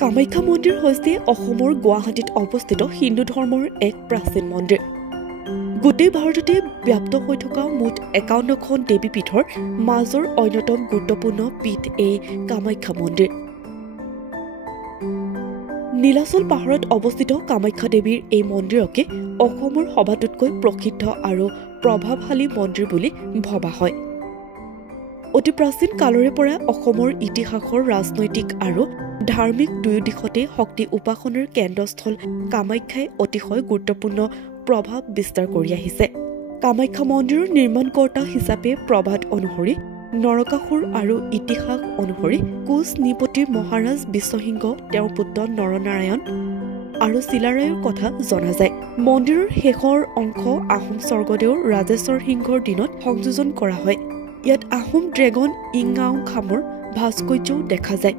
কামাখ্যা মন্দিৰ হৈছে অসমৰ গুৱাহাটীত অৱস্থিত হিন্দু ধৰ্মৰ এক প্ৰাচীন মন্দিৰ। গোটেই ভাৰততে ব্যাপ্ত হৈ থকা মুঠ ৫১খন দেৱীপীঠৰ মাজৰ অন্যতম গুৰুত্বপূৰ্ণ পীঠ এই কামাখ্যা মন্দিৰ। নীলাচল পাহাৰত অৱস্থিত কামাখ্যা দেৱীৰ এই মন্দিৰকে অসমৰ সবাতোতকৈ প্ৰসিদ্ধ আৰু প্ৰভাৱশালী মন্দিৰ বুলি ভবা হয়। অতি প্ৰাচীন কালৰে পৰা অসমৰ ইতিহাসৰ ৰাজনৈতিক আৰু ধাৰ্মিক দুয়ো দিশতে শক্তি উপাসনাৰ কেন্দ্ৰস্থল কামাখ্যাই অতিশয় গুৰুত্বপূৰ্ণ প্ৰভাৱ বিস্তাৰ কৰি আহিছে। কামাখ্যা মন্দিৰৰ নিৰ্মাণকৰ্তা হিচাপে প্ৰবাদ অনুসৰি নৰকাসুৰ আৰু ইতিহাস অনুসৰি কোচ নৃপতি মহাৰাজ বিশ্বসিংহ তেওঁৰ পুত্ৰ নৰনাৰায়ণ আৰু চিলাৰায়ৰ কথা জনা যায়। মন্দিৰৰ শেষৰ অংশ আহোম স্বৰ্গদেউ ৰাজেশ্বৰ সিংহৰ দিনত সংযোজন কৰা হয়। ইয়াত আহোম ড্ৰেগন ইংআও খামৰ ভাস্কৰ্যও দেখা যায়।